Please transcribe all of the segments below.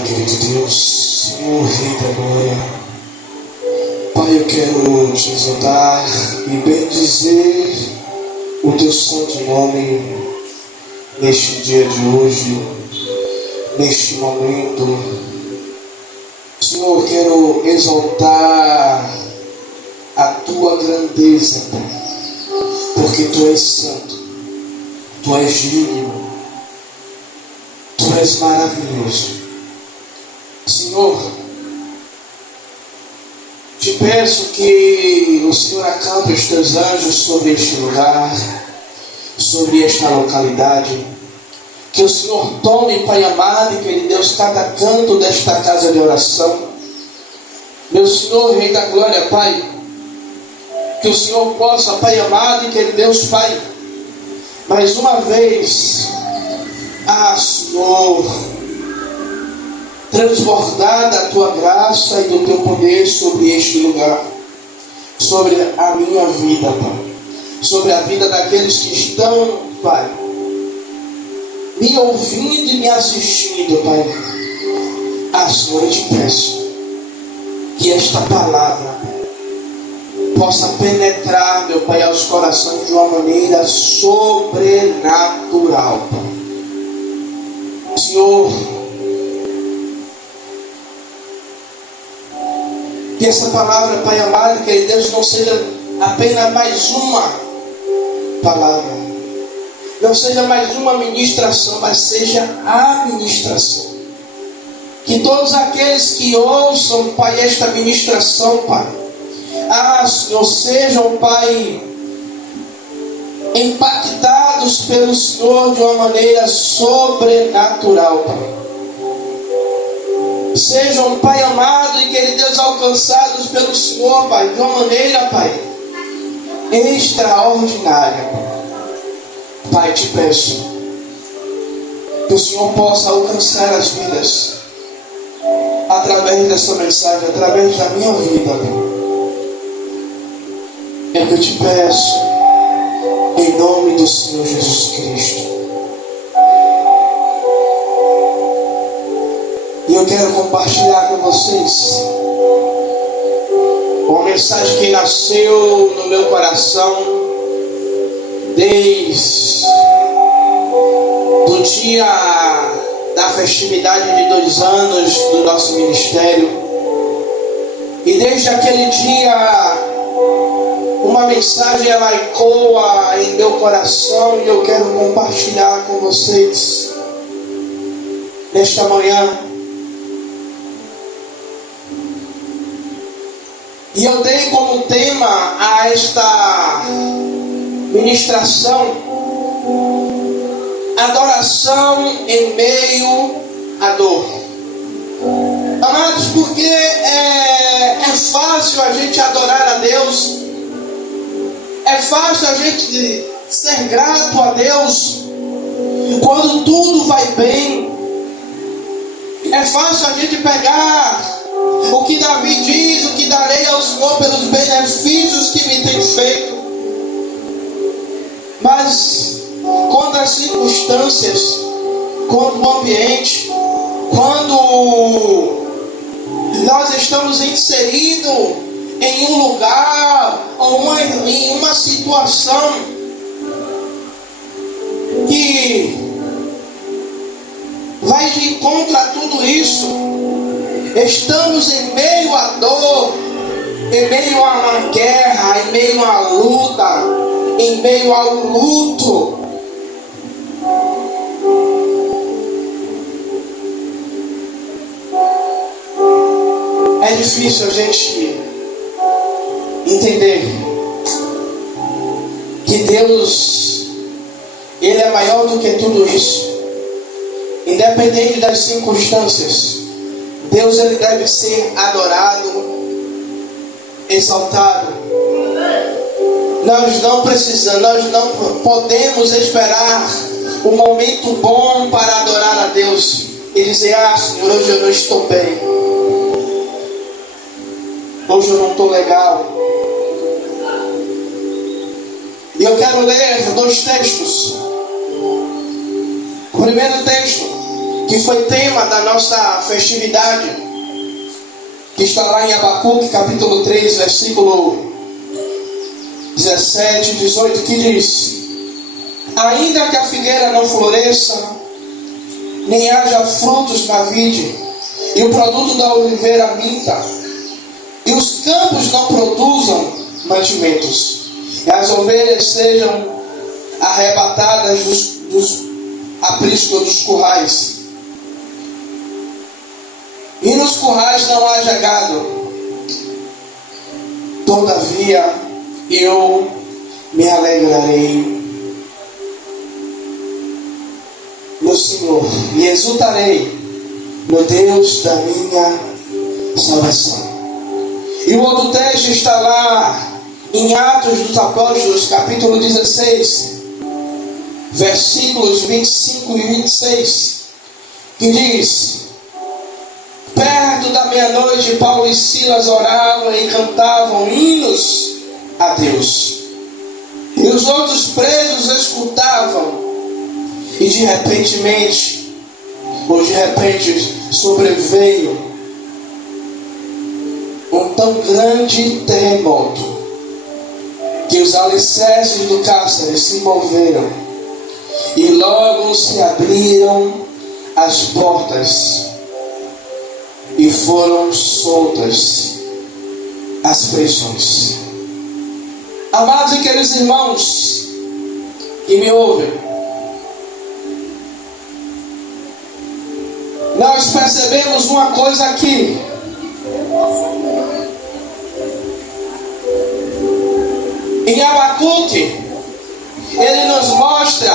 Pai, querido Deus, Senhor, Rei da Glória, Pai, eu quero te exaltar e bendizer o teu santo nome neste dia de hoje, neste momento. Senhor, eu quero exaltar a tua grandeza, Pai, porque tu és santo, tu és digno, tu és maravilhoso. Senhor, te peço que o Senhor acampe os teus anjos sobre este lugar, sobre esta localidade. Que o Senhor tome, Pai amado e querido Deus, cada canto desta casa de oração. Meu Senhor, Rei da Glória, Pai, que o Senhor possa, Pai amado e querido Deus, Pai, mais uma vez, Senhor, transbordar da tua graça e do teu poder sobre este lugar, sobre a minha vida, Pai, sobre a vida daqueles que estão, Pai, me ouvindo e me assistindo, Pai. Senhor, eu te peço que esta palavra possa penetrar, meu Pai, aos corações de uma maneira sobrenatural, Pai. Senhor, que essa palavra, Pai amado, que Deus não seja apenas mais uma palavra, não seja mais uma ministração, mas seja a ministração. Que todos aqueles que ouçam, Pai, esta ministração, Pai, Senhor, sejam, Pai, impactados pelo Senhor de uma maneira sobrenatural, Pai. Sejam, Pai amado e querido Deus, alcançados pelo Senhor, Pai, de uma maneira, Pai, extraordinária. Pai, te peço que o Senhor possa alcançar as vidas através dessa mensagem, através da minha vida, Pai. É que eu te peço, em nome do Senhor Jesus Cristo. E eu quero compartilhar com vocês uma mensagem que nasceu no meu coração desde o dia da festividade de 2 anos do nosso ministério. E desde aquele dia, uma mensagem ela ecoa em meu coração e eu quero compartilhar com vocês nesta manhã. E eu dei como tema a esta ministração: adoração em meio à dor. Amados, porque é fácil a gente adorar a Deus, é fácil a gente ser grato a Deus quando tudo vai bem. É fácil a gente pegar o que Davi diz: o que darei ao Senhor pelos benefícios que me tem feito. Mas quando as circunstâncias, quando o ambiente, quando nós estamos inseridos em um lugar ou em uma situação que vai de encontro a tudo isso, estamos em meio à dor, em meio a uma guerra, em meio à luta, em meio ao luto. É difícil a gente entender que Deus, Ele é maior do que tudo isso. Independente das circunstâncias, Deus, Ele deve ser adorado, exaltado. Nós não precisamos, nós não podemos esperar um momento bom para adorar a Deus e dizer: Senhor, hoje eu não estou bem, hoje eu não estou legal. E eu quero ler 2 textos. O primeiro texto que foi tema da nossa festividade, que está lá em Abacuque, capítulo 3, versículo 17 e 18, que diz: ainda que a figueira não floresça, nem haja frutos na vide, e o produto da oliveira minta, e os campos não produzam mantimentos, e as ovelhas sejam arrebatadas dos apriscos dos currais, e nos currais não haja gado, todavia eu me alegrarei no Senhor e exultarei no Deus da minha salvação. E o outro texto está lá em Atos dos Apóstolos, capítulo 16, versículos 25 e 26, que diz: perto da meia-noite, Paulo e Silas oravam e cantavam hinos a Deus, e os outros presos escutavam. E de repente sobreveio um tão grande terremoto que os alicerces do cárcere se moveram, e logo se abriram as portas e foram soltas as prisões. Amados e queridos irmãos que me ouvem, nós percebemos uma coisa aqui: em Abacuque, ele nos mostra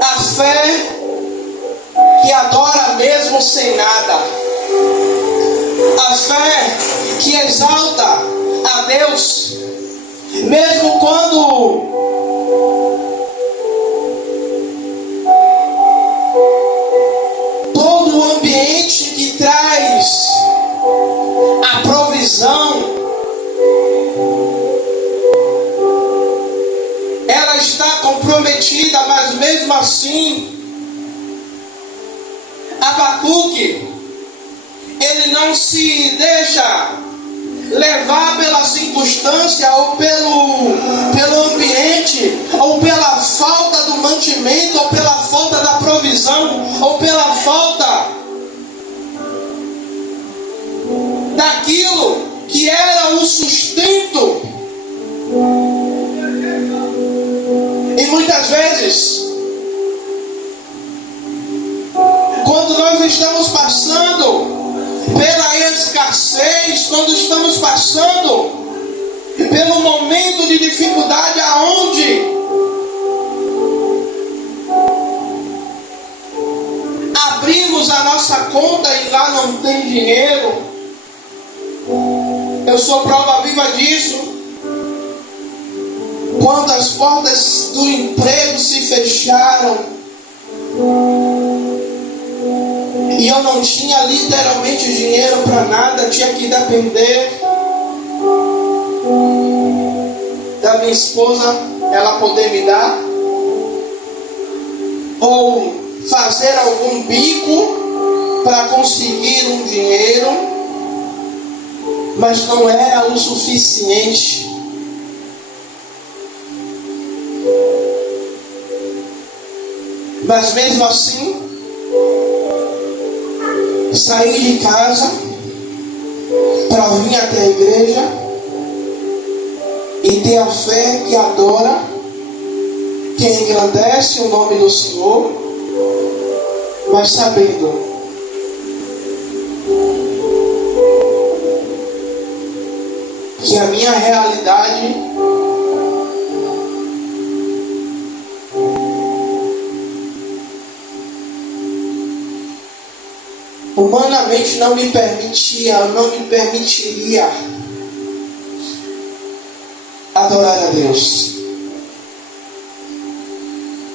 a fé que adora mesmo sem nada, a fé que exalta a Deus mesmo quando todo o ambiente que traz a provisão, ela está comprometida, mas mesmo assim, Abacuque, ele não se deixa levar pela circunstância ou pelo ambiente, ou pela falta do mantimento, ou pela falta da provisão, ou pela falta daquilo que era o sustento. E muitas vezes, quando nós estamos passando pela escassez, quando estamos passando pelo momento de dificuldade, aonde abrimos a nossa conta e lá não tem dinheiro, eu sou prova viva disso. Quando as portas do emprego se fecharam e eu não tinha literalmente dinheiro para nada, tinha que depender da minha esposa, ela poder me dar, ou fazer algum bico para conseguir um dinheiro, mas não era o suficiente. Mas mesmo assim, saí de casa para vir até a igreja e ter a fé que adora, que engrandece o nome do Senhor, mas sabendo que a minha realidade humanamente não me permitiria adorar a Deus.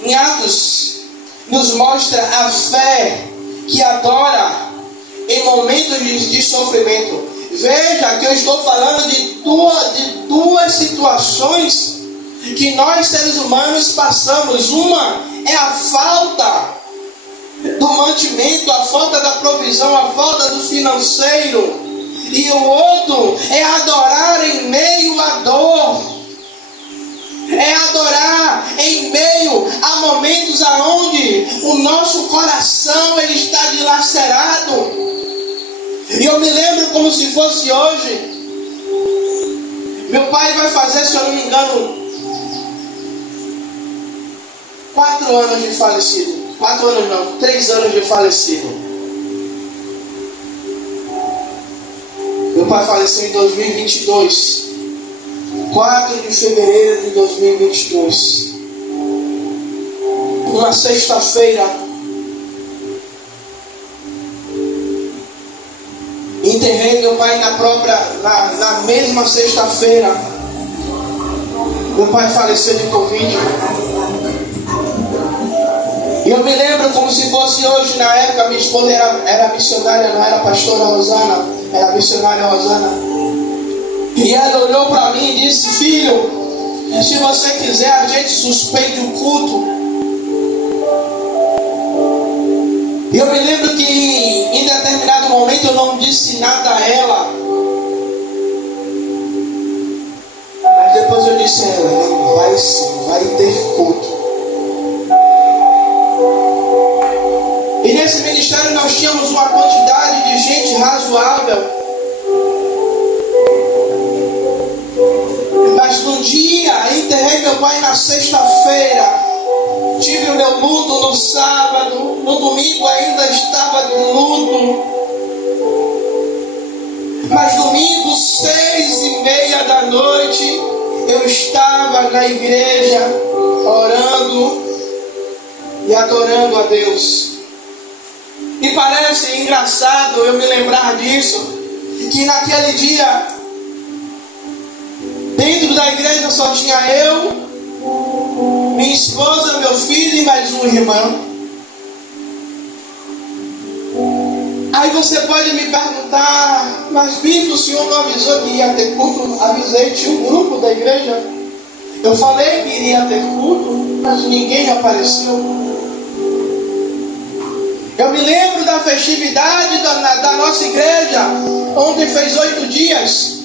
Em Atos nos mostra a fé que adora em momentos de sofrimento. Veja que eu estou falando de duas situações que nós seres humanos passamos. Uma é a falta do mantimento, a falta da provisão, a falta do financeiro. E o outro é adorar em meio à dor. É adorar em meio a momentos aonde o nosso coração ele está dilacerado. E eu me lembro como se fosse hoje. Meu pai vai fazer, se eu não me engano, 4 anos de falecido. 4 anos não, 3 anos de falecido. Meu pai faleceu em 2022. 4 de fevereiro de 2022. Uma sexta-feira. Enterrei meu pai na mesma sexta-feira. Meu pai faleceu de Covid. E eu me lembro como se fosse hoje. Na época minha esposa era missionária, não era pastora Rosana, era missionária Rosana. E ela olhou para mim e disse: filho, se você quiser a gente suspende o culto. E eu me lembro que em determinado momento eu não disse nada a ela. Mas depois eu disse a ela: não, vai sim, vai ter culto. E nesse ministério nós tínhamos uma quantidade de gente razoável. Mas no dia, enterrei meu pai na sexta-feira. Tive o meu luto no sábado. No domingo ainda estava de luto. Mas domingo, 6:30 da noite, eu estava na igreja, orando e adorando a Deus. E parece engraçado eu me lembrar disso, que naquele dia, dentro da igreja só tinha eu, minha esposa, meu filho e mais um irmão. Aí você pode me perguntar: mas Bispo, o senhor não avisou que ia ter culto? Avisei, tinha um grupo da igreja. Eu falei que iria ter culto, mas ninguém apareceu. Eu me lembro da festividade da nossa igreja, onde fez 8 dias.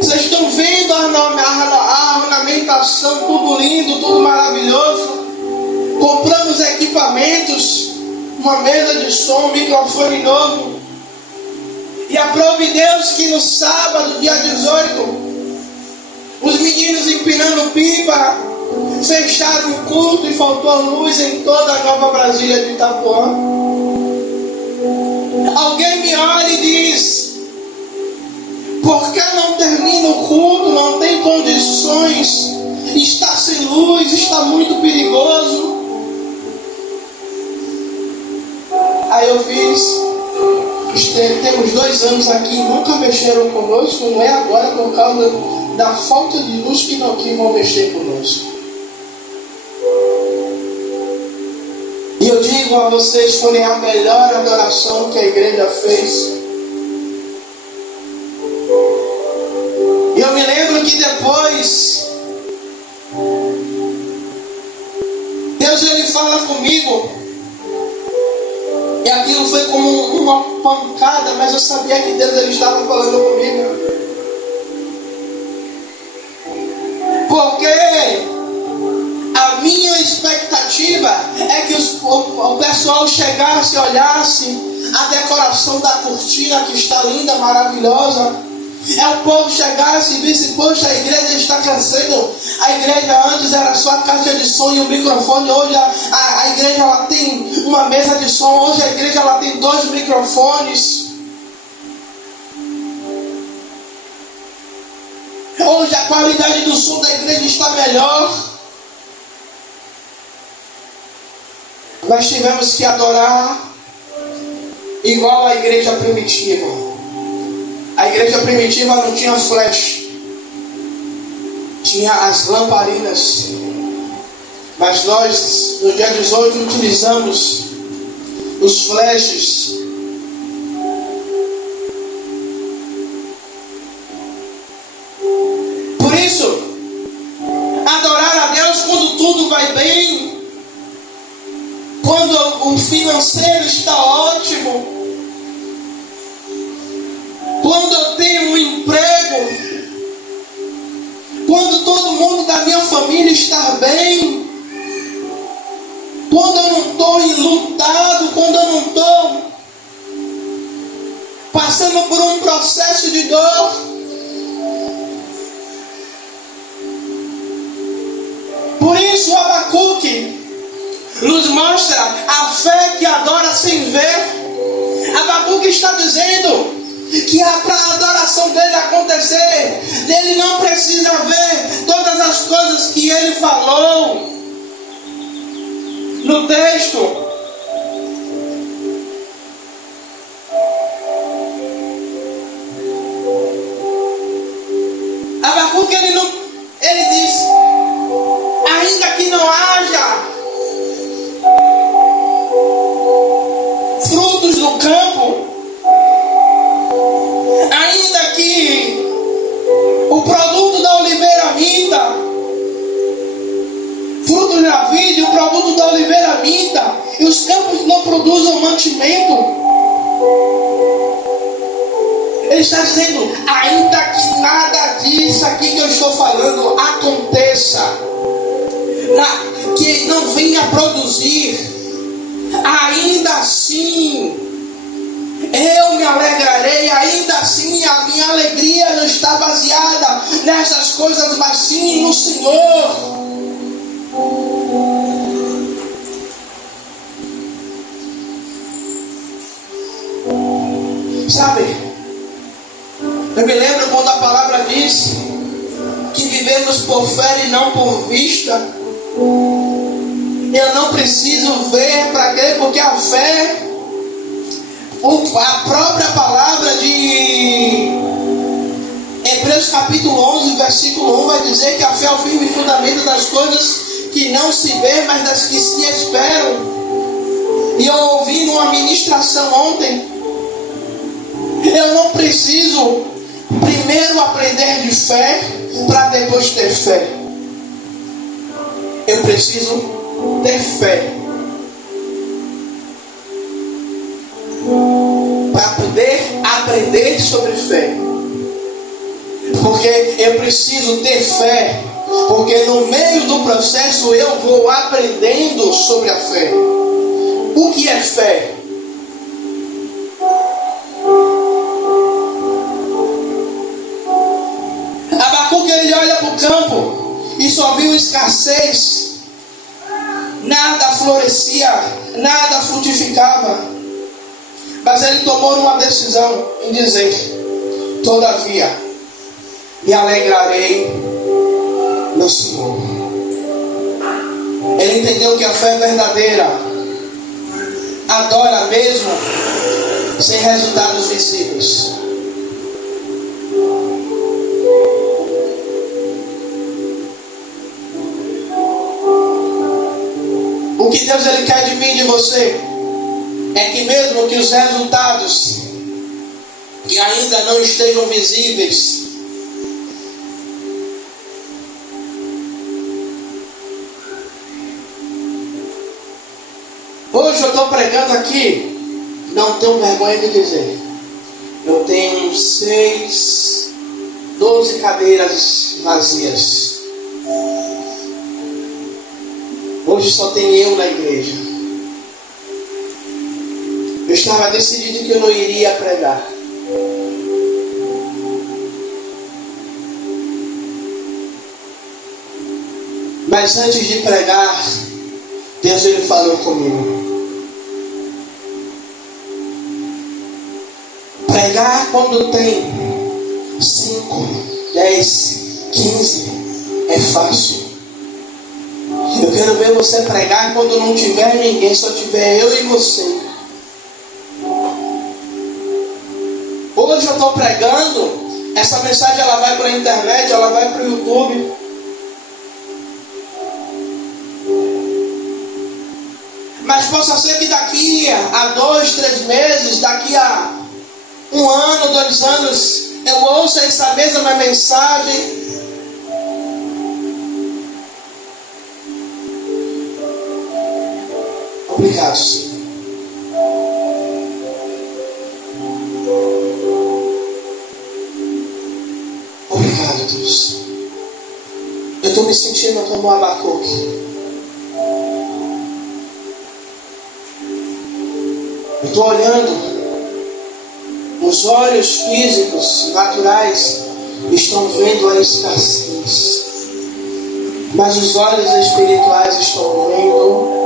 Vocês estão vendo a ornamentação, tudo lindo, tudo maravilhoso. Compramos equipamentos, uma mesa de som, um microfone novo. E aprove Deus que no sábado, dia 18, os meninos empinando pipa, fecharam o culto e faltou luz em toda a Nova Brasília de Itapuã. Alguém me olha e diz: por que não termina o culto? Não tem condições, está sem luz, está muito perigoso. Aí eu temos 2 anos aqui, nunca mexeram conosco, não é agora por causa da falta de luz que vão mexer conosco. E eu digo a vocês, foi a melhor adoração que a igreja fez. E eu me lembro que depois, Deus ele fala comigo. E aquilo foi como uma pancada, mas eu sabia que Deus ele estava falando comigo. Porque a minha expectativa é que o pessoal chegasse, olhasse a decoração da cortina que está linda, maravilhosa. O povo chegasse e visse: poxa, a igreja está crescendo. A igreja antes era só a caixa de som e o microfone. Hoje a igreja ela tem uma mesa de som. Hoje a igreja ela tem 2 microfones. Hoje a qualidade do som da igreja está melhor. Nós tivemos que adorar igual a igreja primitiva. A igreja primitiva não tinha flash, tinha as lamparinas. Mas nós, no dia 18, utilizamos os flashes. Por isso, o financeiro está ótimo, quando eu tenho um emprego, quando todo mundo da minha família está bem, quando eu não estou enlutado, quando eu não estou passando por um processo de dor. Por isso Abacuque nos mostra a fé que adora sem ver. Abacuque está dizendo que para a adoração dele acontecer, ele não precisa ver todas as coisas que ele falou no texto. Abacuque ele diz, ainda que não haja frutos no campo, ainda que o produto da oliveira minta, frutos na vide, o produto da oliveira minta, e os campos não produzam mantimento. Ele está dizendo, ainda que nada disso aqui que eu estou falando aconteça, que não venha produzir, ainda assim eu me alegrarei, ainda assim a minha alegria não está baseada nessas coisas, mas sim no Senhor. Sabe, eu me lembro quando a palavra diz que vivemos por fé e não por vista. Eu não preciso ver para crer, porque a fé, a própria palavra de Hebreus capítulo 11, versículo 1 vai dizer que a fé é o firme fundamento das coisas que não se vê, mas das que se esperam. E eu ouvi numa ministração ontem, eu não preciso primeiro aprender de fé para depois ter fé. Eu preciso ter fé para poder aprender sobre fé. Porque eu preciso ter fé, porque no meio do processo eu vou aprendendo sobre a fé. O que é fé? Abacuque ele olha para o campo e só viu escassez, nada florescia, nada frutificava, mas ele tomou uma decisão em dizer, todavia me alegrarei no Senhor. Ele entendeu que a fé verdadeira adora mesmo sem resultados visíveis. O que Deus ele quer de mim e de você é que mesmo que os resultados que ainda não estejam visíveis, hoje eu estou pregando aqui, não tenho vergonha de dizer, eu tenho 12 cadeiras vazias. Hoje só tem eu na igreja. Eu estava decidido que eu não iria pregar. Mas antes de pregar, Deus ele falou comigo. Pregar quando tem 5, 10, 15 é fácil. Eu quero ver você pregar quando não tiver ninguém, só tiver eu e você. Hoje eu estou pregando, essa mensagem ela vai para a internet, ela vai para o YouTube. Mas possa ser que daqui a 2, 3 meses, daqui a 1 ano, 2 anos, eu ouça essa mesma mensagem. Obrigado, Senhor. Eu estou me sentindo como Abacuque. Eu estou olhando. Os olhos físicos, naturais, estão vendo a escassez. Mas os olhos espirituais estão vendo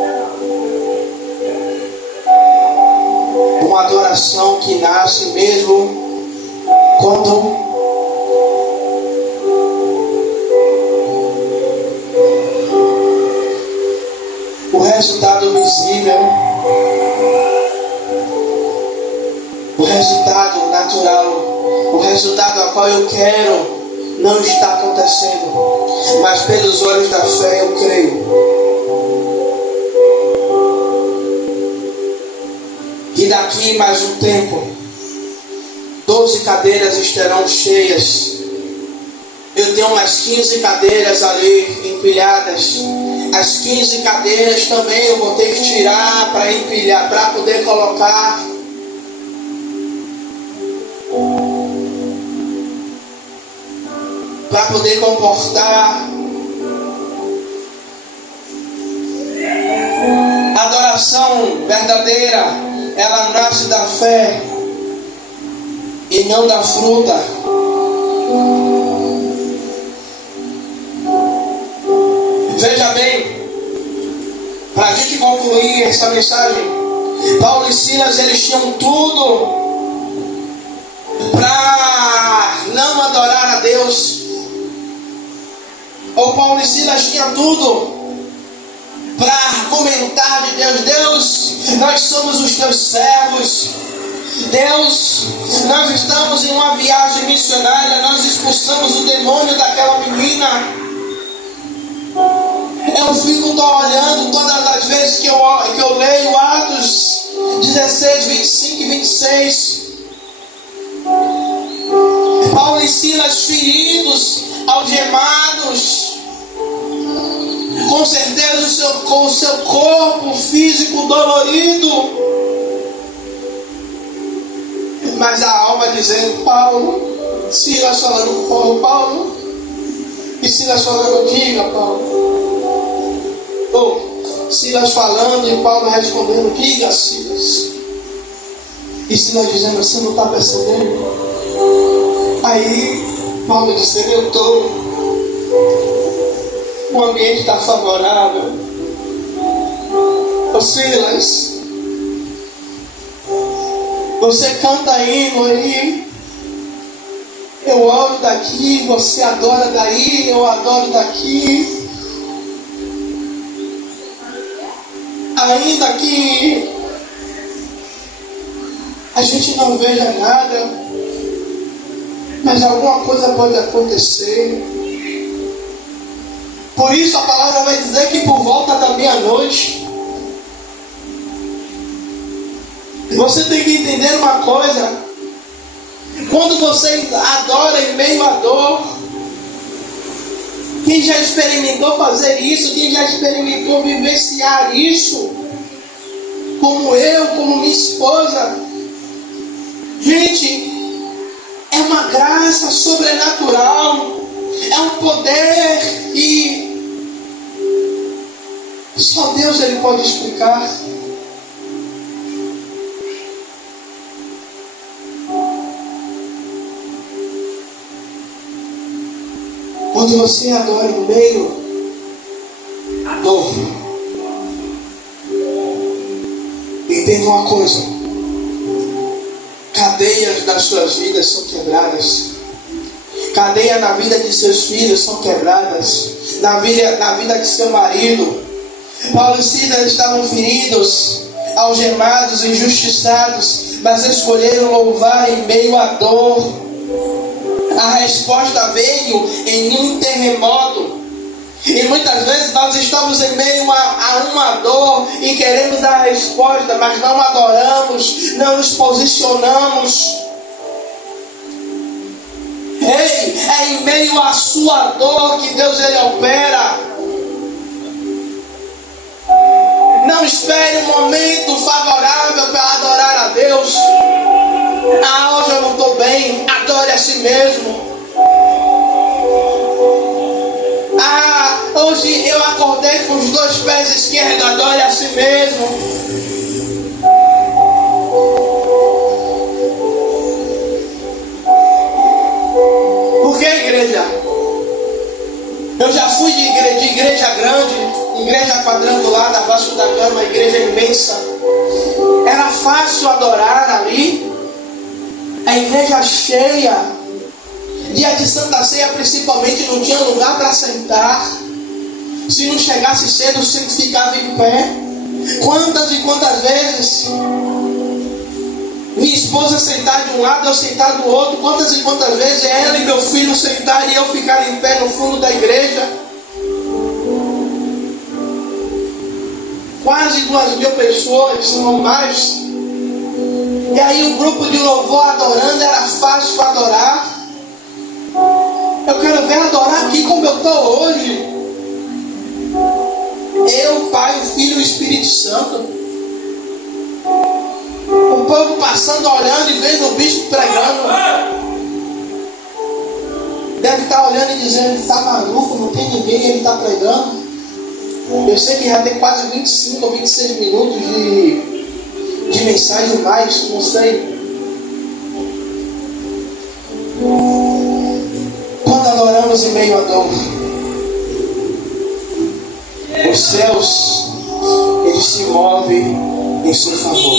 uma adoração que nasce mesmo quando o resultado visível, o resultado natural, o resultado a qual eu quero não está acontecendo, mas pelos olhos da fé eu creio. E daqui mais um tempo, 12 cadeiras estarão cheias. Eu tenho umas 15 cadeiras ali empilhadas. As 15 cadeiras também eu vou ter que tirar para empilhar, para poder colocar. Para poder comportar. A adoração verdadeira, ela nasce da fé e não da fruta. Veja bem, para a gente concluir essa mensagem, Paulo e Silas, eles tinham tudo para não adorar a Deus. Ou Paulo e Silas tinham tudo para argumentar de Deus. Deus, nós somos os teus servos. Deus, nós estamos em uma viagem missionária, nós expulsamos o demônio daquela menina. Eu fico olhando todas as vezes que eu leio Atos 16, 25 e 26. Paulo e Silas feridos, algemados, com certeza com o seu corpo físico dolorido, mas a alma dizendo: Paulo, Silas falando com Paulo, e Silas falando: diga, Paulo. Ou Silas falando e Paulo respondendo: diga, Silas. E Silas dizendo: você não está percebendo? Aí Paulo dizendo: eu estou. O ambiente está favorável. Ô Silas, você canta hino aí, eu oro daqui, você adora daí, eu adoro daqui. Ainda que a gente não veja nada, mas alguma coisa pode acontecer. Por isso a palavra vai dizer que por volta da meia-noite, você tem que entender uma coisa: quando você adora em meio à dor, quem já experimentou fazer isso, quem já experimentou vivenciar isso, como eu, como minha esposa, gente, é uma graça sobrenatural, é um poder que só Deus ele pode explicar. Quando você adora em meio à dor, entenda uma coisa: cadeias das suas vidas são quebradas. Cadeia na vida de seus filhos são quebradas. Na vida de seu marido. Paulo e Silas estavam feridos, algemados, injustiçados, mas escolheram louvar em meio à dor. A resposta veio em um terremoto. E muitas vezes nós estamos em meio a uma dor e queremos a resposta, mas não adoramos, não nos posicionamos. Ei, é em meio à sua dor que Deus ele opera. Não espere um momento favorável para adorar a Deus. Ah, hoje eu não estou bem. Adore a si mesmo. Ah, Hoje eu acordei com os 2 pés esquerdos, adore a si mesmo. Por que, igreja? Eu já fui de igreja grande, igreja quadrangular, da Vasco da Gama, igreja imensa. Era fácil adorar ali. A igreja cheia. Dia de Santa Ceia principalmente não tinha lugar para sentar. Se não chegasse cedo, sempre ficava em pé. Quantas e quantas vezes minha esposa sentar de um lado, eu sentar do outro. Quantas e quantas vezes ela e meu filho sentar e eu ficar em pé no fundo da igreja. Quase 2.000 pessoas, não mais. E aí um grupo de louvor adorando, era fácil adorar. Eu quero ver adorar aqui como eu estou hoje. Eu, o Pai, o Filho e o Espírito Santo. O povo passando, olhando e vendo o bispo pregando. Deve estar olhando e dizendo, ele está maluco, não tem ninguém, ele está pregando. Eu sei que já tem quase 25 ou 26 minutos de mensagem mais, não sei. Quando adoramos em meio à dor, os céus, eles se movem em seu favor.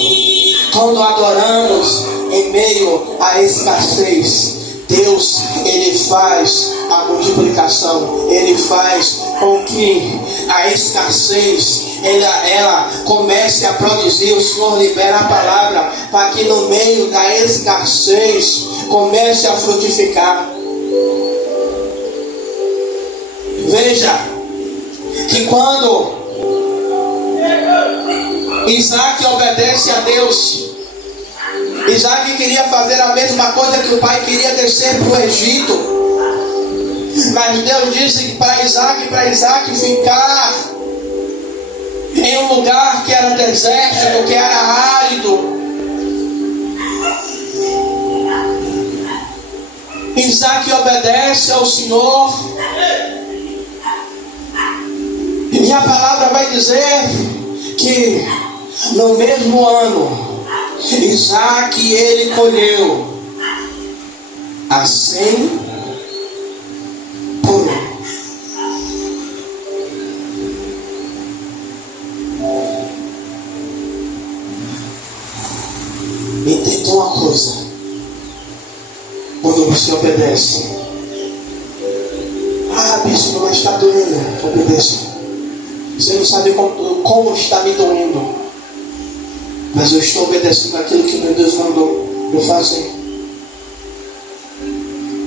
Quando adoramos em meio à escassez, Deus, Ele faz a multiplicação. Ele faz com que a escassez ela comece a produzir. O Senhor libera a palavra para que no meio da escassez comece a frutificar. Veja que quando Isaac obedece a Deus, Isaac queria fazer a mesma coisa que o pai queria, descer para o Egito. Mas Deus disse que para Isaac ficar em um lugar que era desértico, que era árido. Isaac obedece ao Senhor. E a palavra vai dizer que no mesmo ano, Isaac ele colheu a 100 por 1. Entenda uma coisa: quando você obedece, bispo, mas está doendo. Obedeça. Você não sabe como está me doendo, mas eu estou obedecendo aquilo que meu Deus mandou eu fazer.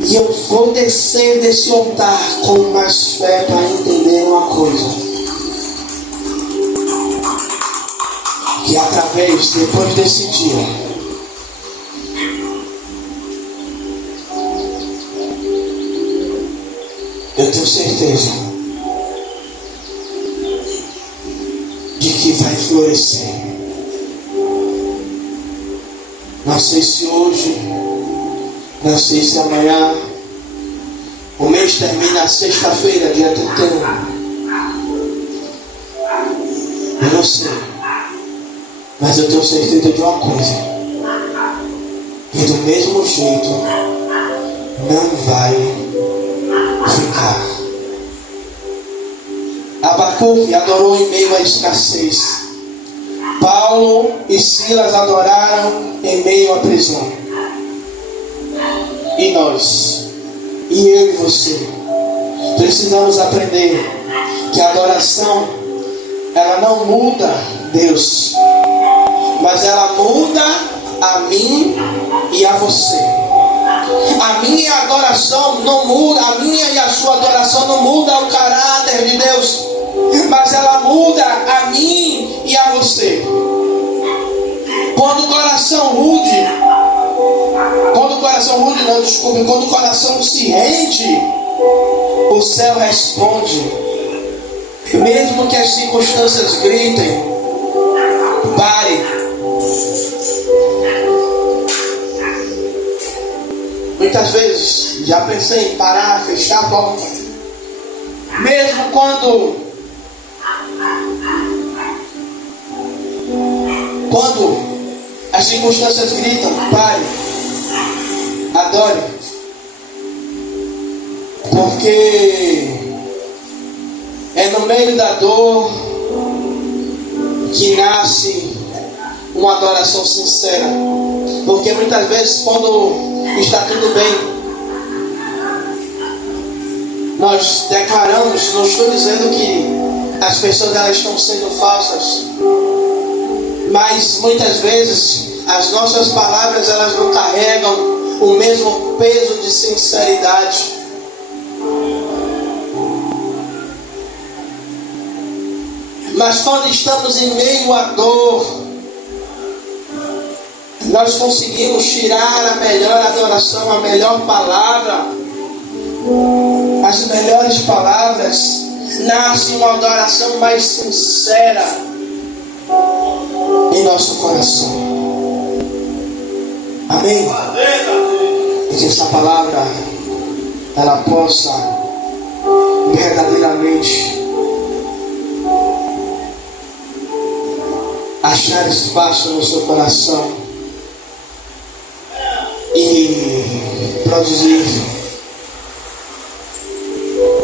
E eu vou descer desse altar com mais fé para entender uma coisa: que depois desse dia, eu tenho certeza de que vai florescer. Não sei se hoje, não sei se amanhã. O mês termina sexta-feira, dia 31. Eu não sei, mas eu tenho certeza de uma coisa: que do mesmo jeito não vai ficar. Abacuque adorou em meio à escassez. Paulo e Silas adoraram em meio à prisão. E nós, e eu e você, precisamos aprender que a adoração, ela não muda Deus, mas ela muda a mim e a você. A minha adoração não muda, a minha e a sua adoração não muda o caráter de Deus, mas ela muda a mim e a você. Quando o coração quando o coração se rende, o céu responde. Mesmo que as circunstâncias gritem, pare. Muitas vezes já pensei em parar, fechar a porta, Mesmo quando as circunstâncias gritam, pare, adore. Porque é no meio da dor que nasce uma adoração sincera. Porque muitas vezes quando está tudo bem, nós declaramos, não estou dizendo que as pessoas elas estão sendo falsas, mas muitas vezes as nossas palavras elas não carregam o mesmo peso de sinceridade. Mas quando estamos em meio à dor, nós conseguimos tirar a melhor adoração, a melhor palavra. As melhores palavras nasce uma adoração mais sincera em nosso coração. Amém? E que essa palavra ela possa verdadeiramente achar espaço no seu coração e produzir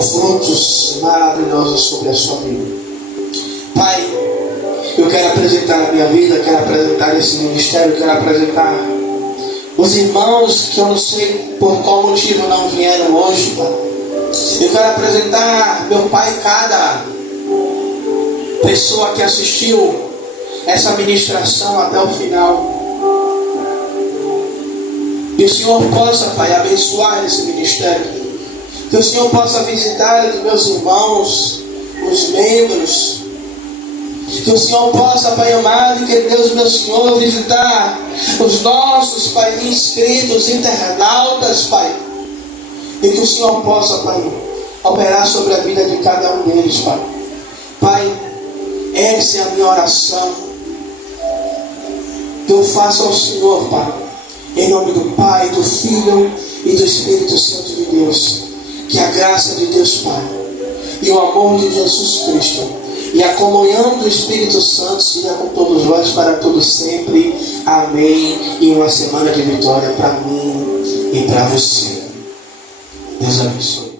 frutos maravilhosos sobre a sua vida. Pai, eu quero apresentar a minha vida, quero apresentar esse ministério, quero apresentar os irmãos que eu não sei por qual motivo não vieram hoje, Pai. Eu quero apresentar, meu Pai, cada pessoa que assistiu essa ministração até o final. Que o Senhor possa, Pai, abençoar esse ministério. Que o Senhor possa visitar os meus irmãos, os membros. Que o Senhor possa, Pai amado, que Deus, meu Senhor, visitar os nossos, Pai, inscritos, internautas, Pai. E que o Senhor possa, Pai, operar sobre a vida de cada um deles, Pai. Pai, essa é a minha oração. Que eu faço ao Senhor, Pai, em nome do Pai, do Filho e do Espírito Santo de Deus. Que a graça de Deus Pai e o amor de Jesus Cristo e a comunhão do Espírito Santo seja com todos nós para todos sempre. Amém. E uma semana de vitória para mim e para você. Deus abençoe.